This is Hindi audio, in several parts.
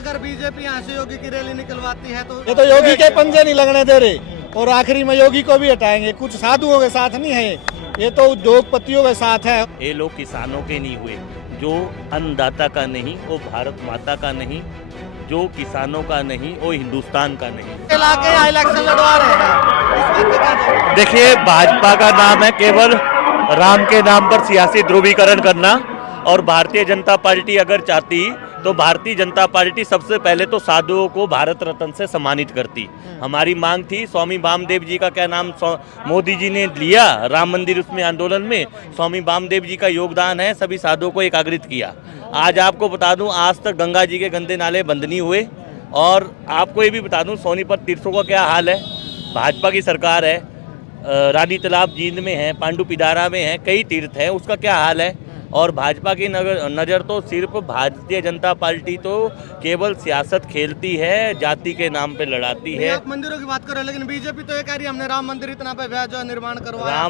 अगर बीजेपी यहाँ से योगी की रैली निकलवाती है तो ये तो योगी के पंजे नहीं लगने दे रहे और आखिरी में योगी को भी हटाएंगे। कुछ साधुओं के साथ नहीं है, ये तो उद्योगपतियों के साथ है। ये लोग किसानों के नहीं हुए, जो अन्नदाता का नहीं वो भारत माता का नहीं, जो किसानों का नहीं वो हिंदुस्तान का नहीं। इलाके यहाँ इलेक्शन लड़वा रहे हैं। देखिए, भाजपा का नाम है केवल राम के नाम पर सियासी ध्रुवीकरण करना, और भारतीय जनता पार्टी अगर चाहती तो भारतीय जनता पार्टी सबसे पहले तो साधुओं को भारत रत्न से सम्मानित करती। हमारी मांग थी, स्वामी वामदेव जी का क्या नाम मोदी जी ने लिया राम मंदिर उसमें आंदोलन में, स्वामी वामदेव जी का योगदान है, सभी साधुओं को एकाग्रित किया। आज आपको बता दूं, आज तक गंगा जी के गंदे नाले बंद नहीं हुए। और आपको ये भी बता दूं, सोनीपत तीर्थों का क्या हाल है। भाजपा की सरकार है, रानी तालाब जींद में है, पांडुपिदारा में है, कई तीर्थ हैं, उसका क्या हाल है। और भाजपा की नज़र तो सिर्फ भारतीय जनता पार्टी तो केवल सियासत खेलती है, जाति के नाम पे लड़ाती है। आप मंदिरों की बात कर रहे हैं, लेकिन बीजेपी तो ये कह रही है हमने राम मंदिर इतना पे जो निर्माण करवाया,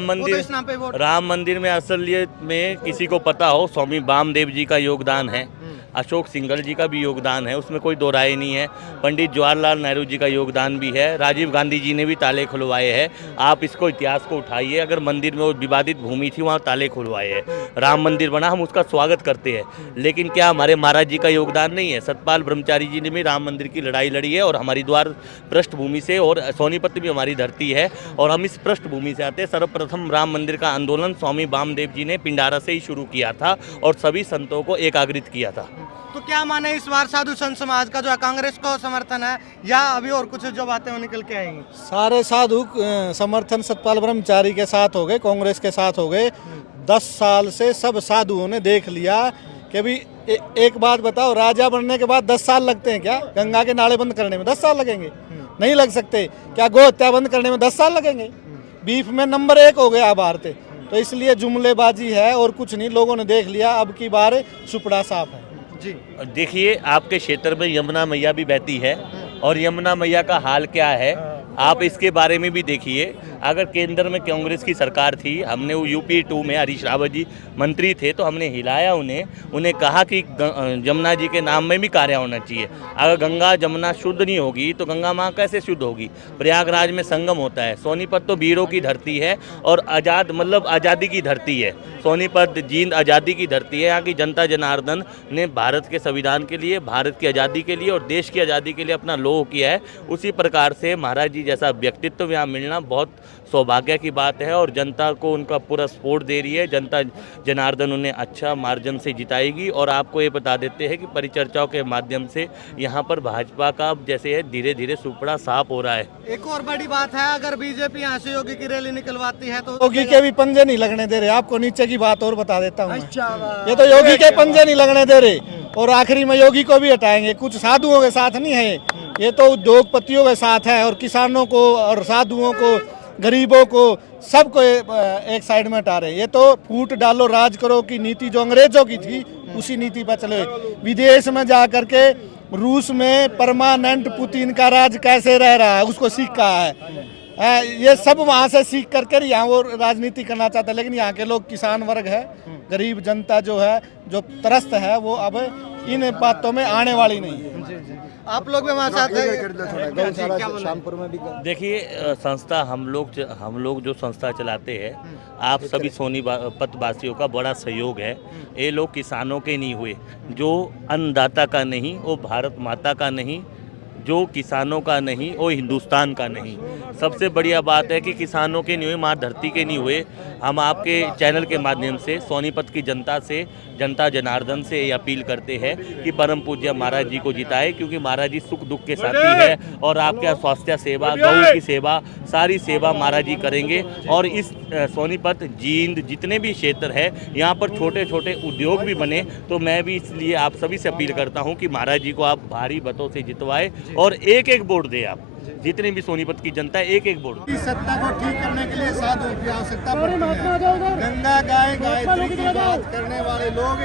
राम मंदिर में असलियत में किसी को पता हो, स्वामी वामदेव जी का योगदान है, अशोक सिंघल जी का भी योगदान है, उसमें कोई दो राय नहीं है। पंडित जवाहरलाल नेहरू जी का योगदान भी है, राजीव गांधी जी ने भी ताले खुलवाए हैं। आप इसको इतिहास को उठाइए, अगर मंदिर में वो विवादित भूमि थी वहाँ ताले खुलवाए हैं, राम मंदिर बना, हम उसका स्वागत करते हैं। लेकिन क्या हमारे महाराज जी का योगदान नहीं है? सतपाल ब्रह्मचारी जी ने भी राम मंदिर की लड़ाई लड़ी है, और हमारी द्वार पृष्ठभूमि से, और सोनीपत भी हमारी धरती है और हम इस पृष्ठभूमि से आते हैं। सर्वप्रथम राम मंदिर का आंदोलन स्वामी वामदेव जी ने पिंडारा से ही शुरू किया था और सभी संतों को एकाग्रित किया था। तो क्या माने इस बार साधु संत समाज का जो है, कांग्रेस को समर्थन है या अभी और कुछ जो बातें वो निकल के आएंगी? सारे साधु समर्थन सतपाल ब्रह्मचारी के साथ हो गए, कांग्रेस के साथ हो गए। 10 साल से सब साधुओं ने देख लिया कि भी एक बात बताओ, राजा बनने के बाद 10 साल लगते हैं क्या? गंगा के नाले बंद करने में 10 साल लगेंगे? नहीं लग सकते। क्या गो हत्या बंद करने में 10 साल लगेंगे? बीफ में नंबर 1 हो गया भारत। तो इसलिए जुमलेबाजी है और कुछ नहीं, लोगों ने देख लिया, अब की बार सुपड़ा साफ है जी। देखिए, आपके क्षेत्र में यमुना मैया भी बहती है, और यमुना मैया का हाल क्या है आप इसके बारे में भी देखिए। अगर केंद्र में कांग्रेस की सरकार थी, हमने वो यूपी 2 में हरीश रावत जी मंत्री थे तो हमने हिलाया उन्हें कहा कि यमुना जी के नाम में भी कार्य होना चाहिए। अगर गंगा जमुना शुद्ध नहीं होगी तो गंगा माँ कैसे शुद्ध होगी? प्रयागराज में संगम होता है। सोनीपत तो वीरों की धरती है और आज़ादी की धरती है। सोनीपत जींद आज़ादी की धरती है। यहाँ की जनता जनार्दन ने भारत के संविधान के लिए, भारत की आज़ादी के लिए और देश की आज़ादी के लिए अपना लोह किया है। उसी प्रकार से महाराज जी जैसा व्यक्तित्व यहाँ मिलना बहुत सौभाग्य की बात है, और जनता को उनका पूरा सपोर्ट दे रही है। जनता जनार्दन उन्हें अच्छा मार्जिन से जिताएगी। और आपको ये बता देते हैं कि परिचर्चाओं के माध्यम से यहाँ पर भाजपा का जैसे है धीरे धीरे सुपड़ा साफ हो रहा है। एक और बड़ी बात है, अगर बीजेपी यहाँ से योगी की रैली निकलवाती है तो योगी के भी पंजे नहीं लगने दे रहे। आपको नीचे की बात और बता देता हूँ, ये तो योगी के पंजे नहीं लगने दे रहे और आखिरी में योगी को भी हटाएंगे। कुछ साधुओं के साथ नहीं है, ये तो उद्योगपतियों के साथ है, और किसानों को और साधुओं को, गरीबों को, सबको एक साइड में हटा रहे हैं। ये तो फूट डालो राज करो की नीति जो अंग्रेजों की थी, उसी नीति पर चले। विदेश में जा करके रूस में परमानेंट पुतिन का राज कैसे रह रहा है उसको सीख कहा है। ये सब वहाँ से सीख करके यहाँ वो राजनीति करना चाहता है। लेकिन यहाँ के लोग किसान वर्ग है, गरीब जनता जो है, जो त्रस्त है, वो अब इन बातों में आने वाली नहीं है। आप लोग भी हमारे साथ हैं। देखिए, संस्था हम लोग जो संस्था चलाते हैं, आप सभी सोनीपत वासियों का बड़ा सहयोग है। ये लोग किसानों के नहीं हुए, जो अन्नदाता का नहीं वो भारत माता का नहीं, जो किसानों का नहीं वो हिंदुस्तान का नहीं। सबसे बढ़िया बात है कि किसानों के नहीं हुए, माँ धरती के नहीं हुए। हम आपके चैनल के माध्यम से सोनीपत की जनता से, जनता जनार्दन से ये अपील करते हैं कि परम पूज्य महाराज जी को जिताए, क्योंकि महाराज जी सुख दुख के साथी है, और आपके यहाँ स्वास्थ्य सेवा, गौ की सेवा, सारी सेवा महाराज जी करेंगे। और इस सोनीपत जींद जितने भी क्षेत्र है, यहाँ पर छोटे छोटे उद्योग भी बने। तो मैं भी इसलिए आप सभी से अपील करता हूँ कि महाराज जी को आप भारी मतों से जितवाए और एक वोट दे। आप जितनी भी सोनीपत की जनता है, एक वोट। सत्ता को ठीक करने के लिए साधुओं की आवश्यकता पड़ती है। गंगा गाय गायत्री की बात करने वाले लोग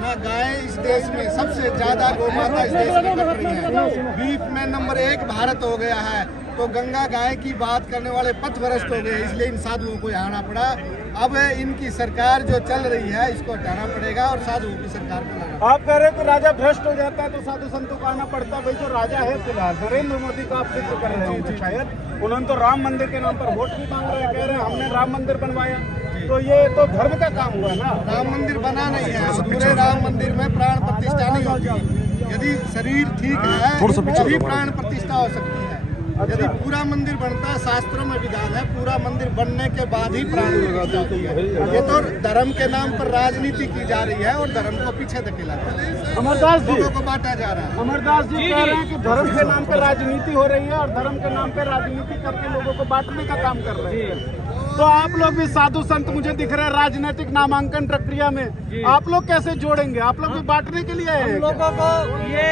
ना, गाय इस देश में सबसे ज्यादा गौ माता इस देश में कट रही है। बीफ में नंबर 1 भारत हो गया है, तो गंगा गाय की बात करने वाले पथभ्रष्ट हो गए, इसलिए इन साधुओं को यहाँ आना पड़ा। अब इनकी सरकार जो चल रही है इसको हटाना पड़ेगा और साधुओं की सरकार को लाना। आप कह रहे हैं कि राजा भ्रष्ट हो जाता है तो साधु संतों को आना पड़ता है। भाई जो राजा है फिलहाल नरेंद्र मोदी का आप जिक्र कर रहे होंगे शायद, उन्होंने तो राम मंदिर के नाम पर वोट भी मांग रहे हैं, कह रहे हैं हमने राम मंदिर बनवाया, तो ये तो धर्म का काम हुआ ना। राम मंदिर बना नहीं है, पूरे राम मंदिर में प्राण प्रतिष्ठा नहीं होती। यदि शरीर ठीक है तभी प्राण प्रतिष्ठा हो सकती है। यदि पूरा मंदिर बनता है, शास्त्रों में विधान है पूरा मंदिर बनने के बाद ही प्राण प्रतिष्ठा होती है। ये तो धर्म के नाम पर राजनीति की जा रही है और धर्म को पीछे धकेला जा रहा है, अमरदास जी लोगों को बांटा जा रहा है। अमरदास जी कह रहे हैं कि धर्म के नाम पर राजनीति हो रही है और धर्म के नाम पर राजनीति करके लोगों को बांटने का काम कर रहे हैं। तो आप लोग भी साधु संत मुझे दिख रहे हैं राजनीतिक नामांकन प्रक्रिया में, आप लोग कैसे जोड़ेंगे? आप लोग भी बांटने के लिए आए हैं? लोगों को ये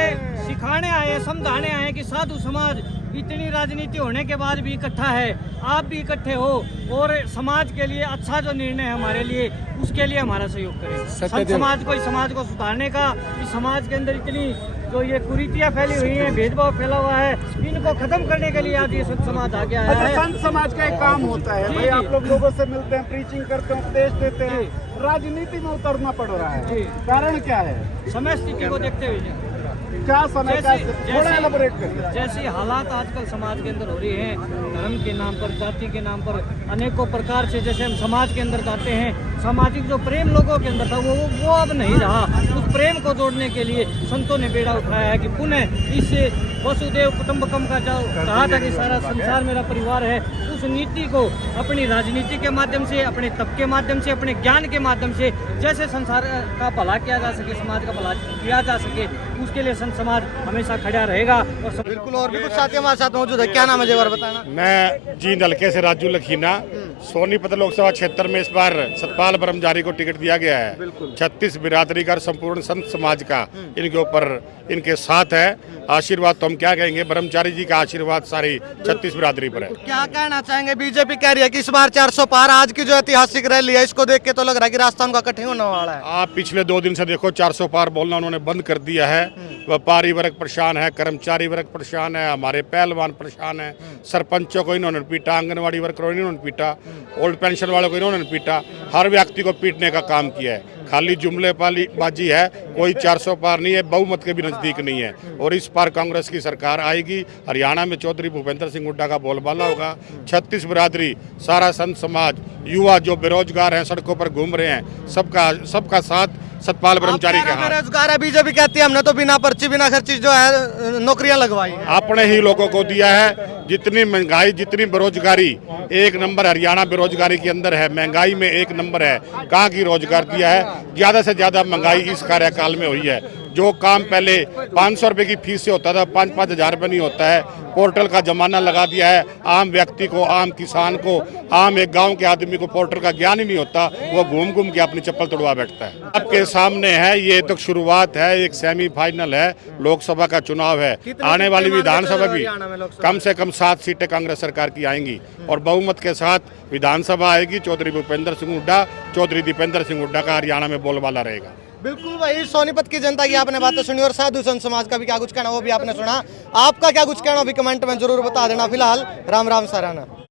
सिखाने आए, समझाने आए कि साधु समाज इतनी राजनीति होने के बाद भी इकट्ठा है, आप भी इकट्ठे हो और समाज के लिए अच्छा जो निर्णय है हमारे लिए उसके लिए हमारा सहयोग करें। संत समाज को सुधारने का, इस समाज के अंदर इतनी जो ये कुरीतियां फैली हुई हैं, भेदभाव फैला हुआ है, इनको खत्म करने के लिए आज ये संत समाज आ गया है। संत समाज का एक काम होता है भाई, आप लोग लोगों से मिलते हैं, प्रीचिंग करते हैं, उपदेश देते हैं, राजनीति में उतरना पड़ रहा है, कारण क्या है? समय स्थिति को देखते हुए क्या समय का थोड़ा एलाबोरेट करिए। जैसी हालात आजकल समाज के अंदर हो रही हैं, धर्म के नाम पर, जाति के नाम पर अनेकों प्रकार से जैसे हम समाज के अंदर जाते हैं, सामाजिक जो प्रेम लोगों के अंदर था वो अब नहीं रहा। उस प्रेम को जोड़ने के लिए संतों ने बेड़ा उठाया है कि पुनः इस वसुदेव कुटुंबकम का जो कहा था कि सारा संसार मेरा परिवार है, उस नीति को अपनी राजनीति के माध्यम से, अपने तप के माध्यम से, अपने ज्ञान के माध्यम से जैसे संसार का भला किया जा सके, समाज का भला किया जा सके, उसके लिए संत समाज हमेशा खड़ा रहेगा। और बिल्कुल, और भी कुछ साथी हमारे साथ मौजूद है। क्या नाम है जेवर बताना? मैं जींद हल्के से राजू लखीना। सोनीपत लोकसभा क्षेत्र में इस बार सतपाल ब्रह्मचारी को टिकट दिया गया है। 36 बिरादरी का संपूर्ण संत समाज का इनके ऊपर इनके साथ है। आशीर्वाद तो हम क्या कहेंगे, ब्रह्मचारी जी का आशीर्वाद सारी 36 बिरादरी पर है। क्या कहना चाहेंगे? बीजेपी कह रही है कि इस बार 400 पार। आज की जो ऐतिहासिक रैली है इसको देख के तो लग रहा है कि रास्ता उनका कठिन होने वाला है। आप पिछले 2 दिन से देखो 400 पार बोलना उन्होंने बंद कर दिया है। व्यापारी वर्ग परेशान है, कर्मचारी वर्ग परेशान है, हमारे पहलवान परेशान है, सरपंचों को इन्होंने पीटा, आंगनबाड़ी वर्कर को इन्होंने पीटा, ओल्ड पेंशन वालों को इन्होंने पीटा, हर व्यक्ति को पीटने का काम किया है। खाली जुमले बाजी है, कोई 400 पार नहीं है, बहुमत के भी नजदीक नहीं है। और इस बार कांग्रेस की सरकार आएगी। हरियाणा में चौधरी भूपेंद्र सिंह हुड्डा का बोलबाला होगा। 36 बिरादरी, सारा संत समाज, युवा जो बेरोजगार हैं, सड़कों पर घूम रहे हैं, सबका साथ सतपाल ब्रह्मचारी के हाथ। बेरोजगार है, बीजेपी कहती है हमने तो बिना पर्ची बिना खर्ची जो है नौकरियां लगवाई है। अपने ही लोगों को दिया है। जितनी महंगाई, जितनी बेरोजगारी, 1 नंबर हरियाणा बेरोजगारी के अंदर है, महंगाई में 1 नंबर है। कहाँ की रोजगार दिया है? ज्यादा से ज्यादा महंगाई इस कार्यकाल में हुई है। जो काम पहले 500 रुपए की फीस से होता था, 5-5 हजार रुपये नहीं होता है। पोर्टल का जमाना लगा दिया है। आम व्यक्ति को, आम किसान को, आम एक गांव के आदमी को पोर्टल का ज्ञान ही नहीं होता, वो घूम घूम के अपनी चप्पल तोड़वा बैठता है। आपके सामने है, ये तो शुरुआत है, एक सेमीफाइनल है, लोकसभा का चुनाव है। आने वाली विधानसभा भी कम से कम 7 सीटें कांग्रेस सरकार की आएंगी और बहुमत के साथ विधानसभा आएगी। चौधरी भूपेंद्र सिंह हुड्डा, चौधरी दीपेंद्र सिंह हुड्डा का हरियाणा में बोलबाला रहेगा। बिल्कुल भाई, सोनीपत की जनता की आपने बातें सुनी और साधु संत समाज का भी क्या कुछ कहना वो भी आपने सुना। आपका क्या कुछ कहना भी कमेंट में जरूर बता देना। फिलहाल राम राम सराहना।